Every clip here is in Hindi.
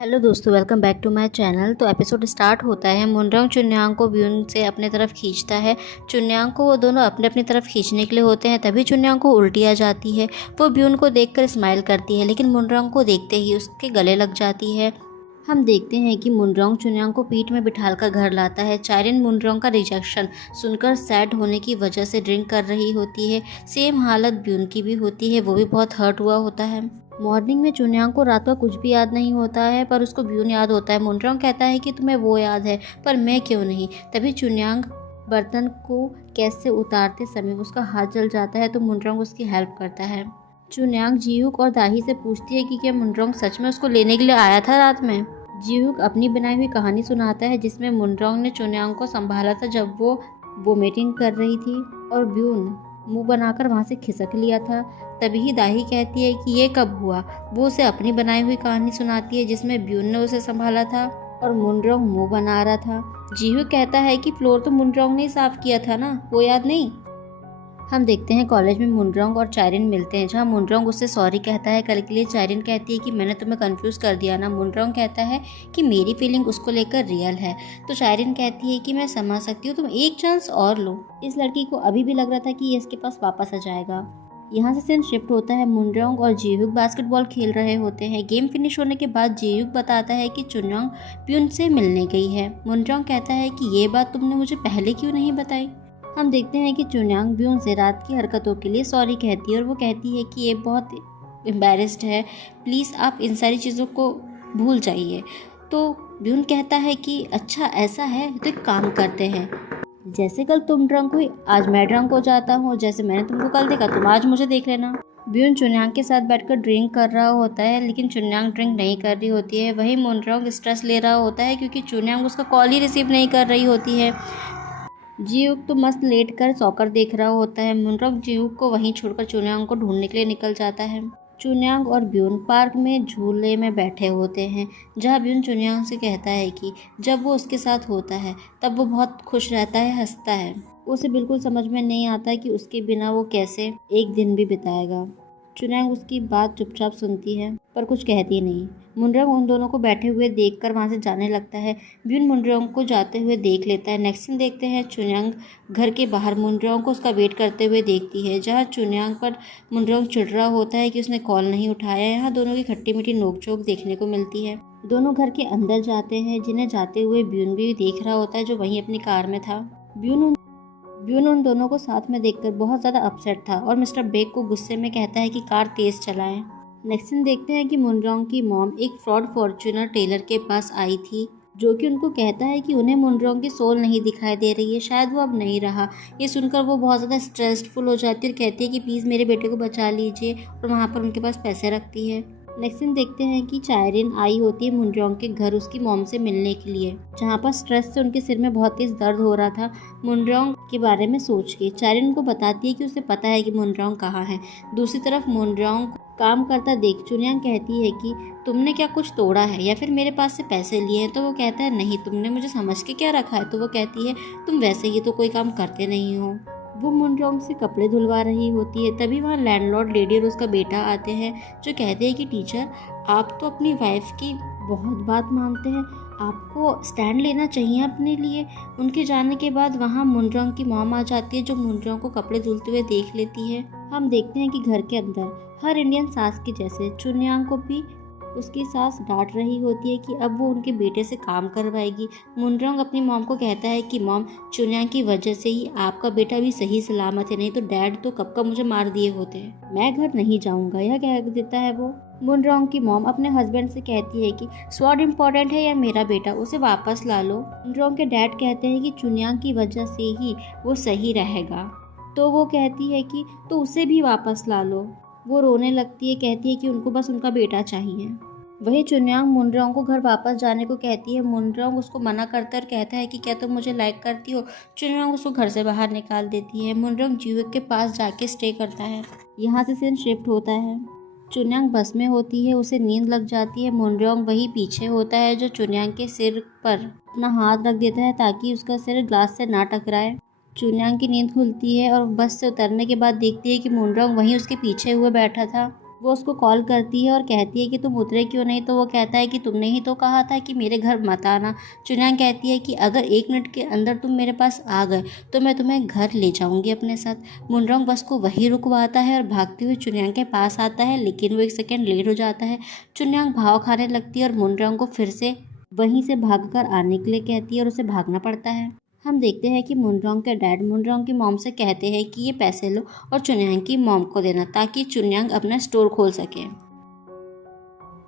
हेलो दोस्तों, welcome back to my channel. तो एपिसोड स्टार्ट होता है। मुनरंग चुन्यांग को ब्यून से अपने तरफ खींचता है। चुन्यांग को वो दोनों अपने अपनी तरफ खींचने के लिए होते हैं, तभी चुन्यांग को उल्टी आ जाती है। वो ब्यून को देखकर स्माइल करती है, लेकिन मुनरंग को देखते ही उसके गले लग जाती है। हम देखते हैं कि मुनरंग चुन्यांग को पीठ में बिठाकर घर लाता है। चायरिन मुनरंग का रिजेक्शन सुनकर सैड होने की वजह से ड्रिंक कर रही होती है। सेम हालत ब्यून की भी होती है, वो भी बहुत हर्ट हुआ होता है। मॉर्निंग में चुन्यांग को रात का कुछ भी याद नहीं होता है, पर उसको ब्यून याद होता है। मुनरंग कहता है कि तुम्हें वो याद है, पर मैं क्यों नहीं। तभी चुन्यांग बर्तन को गैस से उतारते समय उसका हाथ जल जाता है, तो मुनरंग उसकी हेल्प करता है। चुन्यांग जीहुक और दाही से पूछती है कि क्या मुनरंग सच में उसको लेने के लिए आया था रात में। जीहुक अपनी बनाई हुई कहानी सुनाता है, जिसमें मुनरंग ने चुन्यांग को संभाला था जब वो वोमिटिंग कर रही थी और ब्यून मुंह बनाकर वहां से खिसक लिया था। तभी दाही कहती है कि ये कब हुआ। वो उसे अपनी बनाई हुई कहानी सुनाती है, जिसमें ब्यून ने उसे संभाला था और मुनरंग मुंह बना रहा था। जीहू कहता है कि फ्लोर तो मुनरंग ने साफ किया था ना, वो याद नहीं। हम देखते हैं कॉलेज में मुनरंग और चायरिन मिलते हैं, जहां मुनरंग उससे सॉरी कहता है कल के लिए। चायरिन कहती है कि मैंने तुम्हें कंफ्यूज कर दिया ना। मुनरंग कहता है कि मेरी फीलिंग उसको लेकर रियल है। तो चायरिन कहती है कि मैं समझ सकती हूँ, तुम एक चांस और लो। इस लड़की को अभी भी लग रहा था कि ये इसके पास वापस आ जाएगा। यहाँ से सीन शिफ्ट होता है। मुनरंग और जीहुक बास्केटबॉल खेल रहे होते हैं। गेम फिनिश होने के बाद जीहुक बताता है कि चुन्यांग प्यून से मिलने गई है। मुनरंग कहता है कि ये बात तुमने मुझे पहले क्यों नहीं बताई। हम देखते हैं कि चुन्यांग ब्यून से रात की हरकतों के लिए सॉरी कहती है और वो कहती है कि ये बहुत एम्बैरेस्ड है, प्लीज़ आप इन सारी चीज़ों को भूल जाइए। तो ब्यून कहता है कि अच्छा ऐसा है, तो एक काम करते हैं, जैसे कल तुम ड्रंक हुई आज मैं ड्रंक हो जाता हूँ, जैसे मैंने तुमको कल देखा तुम आज मुझे देख लेना। ब्यून चुन्यांग के साथ बैठकर ड्रिंक कर रहा होता है, लेकिन चुन्यांग ड्रिंक नहीं कर रही होती है। वहीं मुनरंग स्ट्रेस ले रहा होता है क्योंकि चुन्यांग उसका कॉल ही रिसीव नहीं कर रही होती है। जीहुक तो मस्त लेट कर सॉकर देख रहा होता है। मुनरंग जीहुक को वहीं छोड़कर चुन्यांग को ढूंढने के लिए निकल जाता है। चुन्यांग और ब्यून पार्क में झूले में बैठे होते हैं, जहाँ ब्यून चुन्यांग से कहता है कि जब वो उसके साथ होता है तब वो बहुत खुश रहता है, हंसता है। उसे बिल्कुल समझ में नहीं आता कि उसके बिना वो कैसे एक दिन भी बिताएगा। चुन्यांग उसकी बात चुपचाप सुनती है, पर कुछ कहती नहीं। मुनरंग उन दोनों को बैठे हुए देखकर वहां से जाने लगता है। ब्यून मुनरंग को जाते हुए देख लेता है। नेक्स्ट सीन देखते हैं, चुन्यांग घर के बाहर मुनरंग को उसका वेट करते हुए देखती है, जहां चुन्यांग पर मुनरंग चिढ़ रहा होता है कि उसने कॉल नहीं उठाया। यहाँ दोनों की खट्टी मीठी नोकझोंक देखने को मिलती है। दोनों घर के अंदर जाते हैं, जिन्हें जाते हुए ब्यून भी देख रहा होता है, जो वहीं अपनी कार में था। ब्यून उन दोनों को साथ में देखकर बहुत ज़्यादा अपसेट था और मिस्टर बेक को गुस्से में कहता है कि कार तेज चलाएं। नेक्स्ट सीन देखते हैं कि मुनरंग की मॉम एक फ्रॉड फॉर्च्यूनर टेलर के पास आई थी, जो कि उनको कहता है कि उन्हें मुनरंग की सोल नहीं दिखाई दे रही है, शायद वो अब नहीं रहा। ये सुनकर वो बहुत ज़्यादा स्ट्रेसफुल हो जाती है और कहती है कि प्लीज़ मेरे बेटे को बचा लीजिए, और वहाँ पर उनके पास पैसे रखती है। नेक्स्ट सीन देखते हैं कि चायरिन आई होती है मुनरंग के घर उसकी मॉम से मिलने के लिए, जहाँ पर स्ट्रेस से उनके सिर में बहुत तेज दर्द हो रहा था। मुनरंग के बारे में सोच के चायरिन उनको बताती है कि उसे पता है कि मुनरंग कहाँ है। दूसरी तरफ मुनरंग काम करता देख चुन्यांग कहती है कि तुमने क्या कुछ तोड़ा है या फिर मेरे पास से पैसे लिए हैं। तो वो कहता है नहीं, तुमने मुझे समझ के क्या रखा है। तो वो कहती है तुम वैसे ही तो कोई काम करते नहीं हो। वो मुनरंग से कपड़े धुलवा रही होती है, तभी वहाँ लैंडलॉर्ड लेडी और उसका बेटा आते हैं, जो कहते हैं कि टीचर आप तो अपनी वाइफ की बहुत बात मानते हैं, आपको स्टैंड लेना चाहिए अपने लिए। उनके जाने के बाद वहाँ मुनरंग की मॉम आ जाती है, जो मुनरंग को कपड़े धुलते हुए देख लेती है। हम देखते हैं कि घर के अंदर हर इंडियन सास के जैसे चुन्यांग को भी उसकी सास डांट रही होती है कि अब वो उनके बेटे से काम करवाएगी। मुनरंग अपनी मॉम को कहता है कि मॉम, चुन्यांग की वजह से ही आपका बेटा भी सही सलामत है, नहीं तो डैड तो कब का मुझे मार दिए होते हैं। मैं घर नहीं जाऊंगा, यह कह देता है वो। मुनरंग की मॉम अपने हस्बैंड से कहती है कि स्वॉर्ड इम्पोर्टेंट है या मेरा बेटा, उसे वापस ला लो। मुनरंग के डैड कहते हैं कि चुन्यांग की वजह से ही वो सही रहेगा। तो वो कहती है कि तो उसे भी वापस ला लो। वो रोने लगती है, कहती है कि उनको बस उनका बेटा चाहिए। वही चुन्यांग मुनरंग को घर वापस जाने को कहती है। मुनरंग उसको मना करता है और कहता है कि क्या तुम मुझे लाइक करती हो। चुन्यांग उसको घर से बाहर निकाल देती है। मुनरंग जीहुक के पास जाके स्टे करता है। यहाँ से सीन शिफ्ट होता है। चुन्यांग बस में होती है, उसे नींद लग जाती है। मुनरंग वही पीछे होता है, जो चुन्यांग के सिर पर अपना हाथ रख देता है ताकि उसका सिर ग्लास से ना टकराए। चुन्यांग की नींद खुलती है और बस से उतरने के बाद देखती है कि मुनरंग वहीं उसके पीछे हुए बैठा था। वो उसको कॉल करती है और कहती है कि तुम उतरे क्यों नहीं, तो वो कहता है कि तुमने ही तो कहा था कि मेरे घर मत आना। चुन्यांग कहती है कि अगर 1 मिनट के अंदर तुम मेरे पास आ गए तो मैं तुम्हें घर ले जाऊंगी अपने साथ। मुनरोंग बस को वहीं रुकवाता है और भागते हुए चुन्यांग के पास आता है, लेकिन वो 1 सेकंड लेट हो जाता है। चुन्यांग भाव खाने लगती है और मुनरोंग को फिर से वहीं से भागकर आने के लिए कहती है और उसे भागना पड़ता है। हम देखते हैं कि मुनरोंग के डैड मुनरोंग की मॉम से कहते हैं कि ये पैसे लो और चुन्यांग की मॉम को देना, ताकि चुन्यांग अपना स्टोर खोल सके।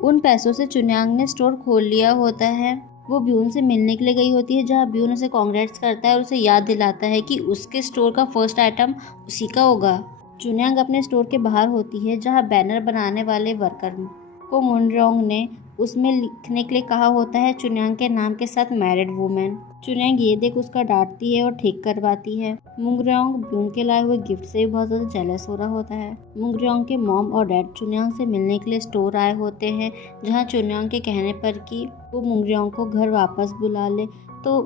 उन पैसों से चुन्यांग ने स्टोर खोल लिया होता है। वो ब्यून से मिलने के लिए गई होती है, जहाँ ब्यून उसे कांग्रेट्स करता है और उसे याद दिलाता है कि उसके स्टोर का फर्स्ट आइटम उसी का होगा। चुन्यांग अपने स्टोर के बाहर होती है, जहाँ बैनर बनाने वाले वर्कर को मुनरोंग ने उसमें लिखने के लिए कहा होता है चुन्यांग के नाम के साथ मैरिड वुमेन। चुन्यांग ये देख उसका डांटती है और ठीक करवाती है। मुनरोंग ब्यून के लाए हुए गिफ्ट से भी बहुत ज़्यादा जेलस हो रहा होता है। मुनरोंग के मॉम और डैड चुन्यांग से मिलने के लिए स्टोर आए होते हैं, जहाँ चुन्यांग के कहने पर कि वो मुनरोंग को घर वापस बुला ले, तो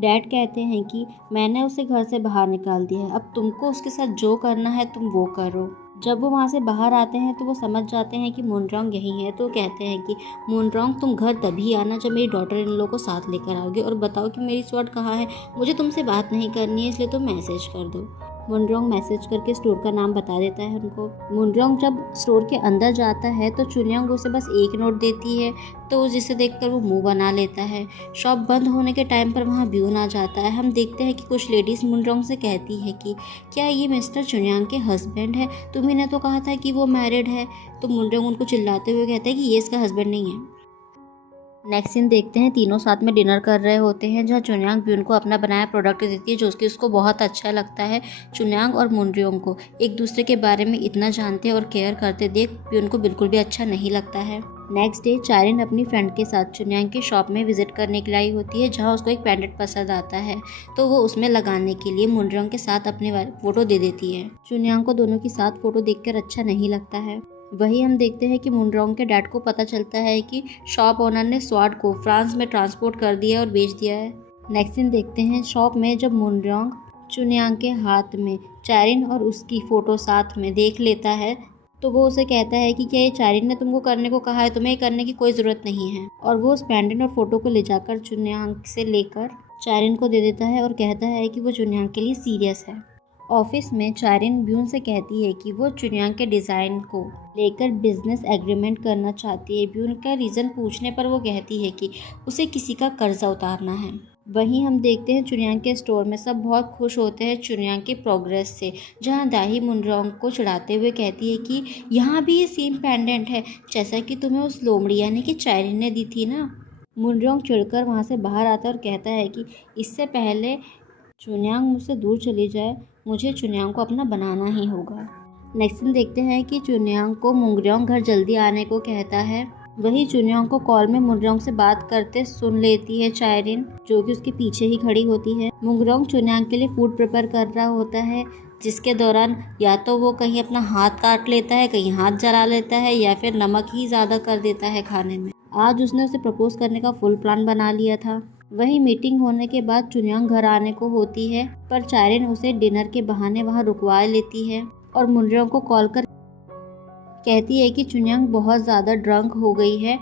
डैड कहते हैं कि मैंने उसे घर से बाहर निकाल दिया है, अब तुमको उसके साथ जो करना है तुम वो करो। जब वो वहाँ से बाहर आते हैं तो वो समझ जाते हैं कि मुनरोंग यहीं है, तो कहते हैं कि मुनरोंग तुम घर तभी आना जब मेरी डॉटर इन लोग को साथ लेकर आओगे, और बताओ कि मेरी स्वॉर्ड कहाँ है, मुझे तुमसे बात नहीं करनी है, इसलिए तुम मैसेज कर दो। मुनरोंग मैसेज करके स्टोर का नाम बता देता है उनको। मुनरोंग जब स्टोर के अंदर जाता है तो चुन्यांग उसे बस 1 नोट देती है, तो जिसे देखकर वो मुंह बना लेता है। शॉप बंद होने के टाइम पर वहाँ ब्यून आ जाता है। हम देखते हैं कि कुछ लेडीज़ मुनरोंग से कहती है कि क्या ये मिस्टर चुन्यांग के हस्बैंड है, तुम्ही तो कहा था कि वो मैरिड है। तो मुनरोंग उनको चिल्लाते हुए कहता है कि ये इसका हस्बैंड नहीं है। नेक्स्ट सीन देखते हैं, तीनों साथ में डिनर कर रहे होते हैं, जहाँ चुन्यांग ब्यून को अपना बनाया प्रोडक्ट देती है, जो कि उसको बहुत अच्छा लगता है। चुन्यांग और मुनरोंग को एक दूसरे के बारे में इतना जानते और केयर करते देख ब्यून को बिल्कुल भी अच्छा नहीं लगता है। नेक्स्ट डे चारिन अपनी फ्रेंड के साथ चुन्यांग के शॉप में विजिट करने के लिए आई होती है, जहाँ उसको एक पेंडेंट पसंद आता है, तो वो उसमें लगाने के लिए मुनरोंग के साथ अपने फोटो दे देती है। चुन्यांग को दोनों के साथ फोटो देखकर अच्छा नहीं लगता है। वही हम देखते हैं कि मुनरोंग के डैड को पता चलता है कि शॉप ओनर ने स्वॉर्ड को फ्रांस में ट्रांसपोर्ट कर दिया और बेच दिया है। नेक्स्ट दिन देखते हैं शॉप में जब मुनरोंग चुन्यांग के हाथ में चारिन और उसकी फ़ोटो साथ में देख लेता है, तो वो उसे कहता है कि क्या ये चारिन ने तुमको करने को कहा है, तुम्हें करने की कोई ज़रूरत नहीं है। और वो उस पेंडेंट और फोटो को ले जाकर चुन्यांग से लेकर चारिन को दे देता है और कहता है कि वो चुन्यांग के लिए सीरियस है। ऑफिस में चारिन ब्यून से कहती है कि वो चुन्यांग के डिज़ाइन को लेकर बिजनेस एग्रीमेंट करना चाहती है। ब्यून का रीज़न पूछने पर वो कहती है कि उसे किसी का कर्जा उतारना है। वहीं हम देखते हैं चुन्यांग के स्टोर में सब बहुत खुश होते हैं चुन्यांग के प्रोग्रेस से, जहां दाही मुनरोंग को चिढ़ाते हुए कहती है कि यहाँ भी ये सेम पेंडेंट है जैसा कि तुम्हें उस लोमड़ी यानी कि चारिन ने दी थी ना। मुनरोंग चिढ़कर वहाँ से बाहर आता है और कहता है कि इससे पहले चुन्यांग मुझसे दूर चली जाए, मुझे चुन्यांग को अपना बनाना ही होगा। नेक्स्ट दिन देखते हैं कि चुन्यांग को मुनरोंग घर जल्दी आने को कहता है। वही चुन्यांग को कॉल में मुनरोंग से बात करते सुन लेती है चारिन, जो कि उसके पीछे ही खड़ी होती है। मुनरोंग चुन्यांग के लिए फूड प्रिपेयर कर रहा होता है, जिसके दौरान या तो वो कहीं अपना हाथ काट लेता है, कहीं हाथ जला लेता है, या फिर नमक ही ज़्यादा कर देता है खाने में। आज उसने उसे प्रपोज करने का फुल प्लान बना लिया था। वही मीटिंग होने के बाद चुन्यांग घर आने को होती है, पर चारिन उसे डिनर के बहाने वहां रुकवा लेती है और मुनरोंग को कॉल कर कहती है कि चुन्यांग बहुत ज़्यादा ड्रंक हो गई है।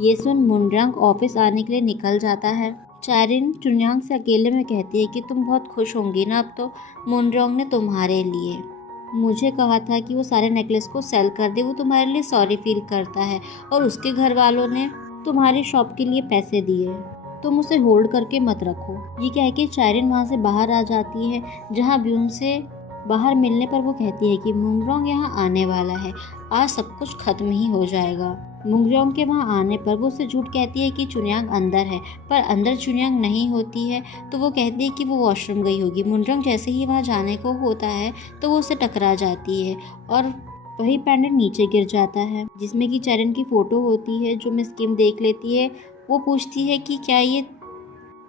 ये सुन मुनरोंग ऑफिस आने के लिए निकल जाता है। चारिन चुन्यांग से अकेले में कहती है कि तुम बहुत खुश होंगी ना अब तो, मुनरोंग ने तुम्हारे लिए मुझे कहा था कि वो सारे नेकलेस को सेल कर दे, वो तुम्हारे लिए सॉरी फील करता है और उसके घर वालों ने तुम्हारी शॉप के लिए पैसे दिए, तुम उसे होल्ड करके मत रखो। ये कह के चारिन वहाँ से बाहर आ जाती है, जहाँ ब्यून से बाहर मिलने पर वो कहती है कि मुनरोंग यहाँ आने वाला है, आज सब कुछ खत्म ही हो जाएगा। मुनरोंग के वहाँ आने पर वो उससे झूठ कहती है कि चुन्यांग अंदर है, पर अंदर चुन्यांग नहीं होती है, तो वो कहती है कि वो वॉशरूम गई होगी। मुनरोंग जैसे ही वहाँ जाने को होता है तो वो उससे टकरा जाती है और वही पेंडेंट नीचे गिर जाता है, जिसमें कि चारिन की फ़ोटो होती है, जो मिस किम देख लेती है। वो पूछती है कि क्या ये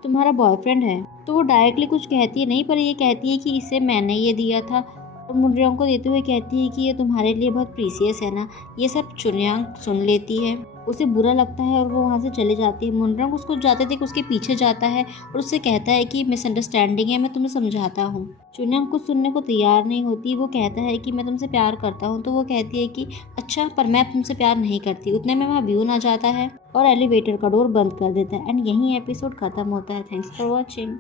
तुम्हारा बॉयफ्रेंड है, तो वो डायरेक्टली कुछ कहती है नहीं, पर ये कहती है कि इसे मैंने ये दिया था। और मुनरंग को देते हुए कहती है कि ये तुम्हारे लिए बहुत प्रीसियस है ना। ये सब चुन्यांग सुन लेती है, उसे बुरा लगता है और वो वहाँ से चले जाती है। मुनरंग उसको जाते देख उसके पीछे जाता है और उससे कहता है कि मिसअंडरस्टैंडिंग है, मैं तुम्हें समझाता हूँ। चुन्यांग कुछ सुनने को तैयार नहीं होती। वो कहता है कि मैं तुमसे प्यार करता हूँ। तो वो कहती है कि अच्छा, पर मैं तुमसे प्यार नहीं करती। उतने में वहाँ ब्यून आ जाता है और एलिवेटर का डोर बंद कर देता है। एंड यहीं एपिसोड खत्म होता है। Thanks for watching.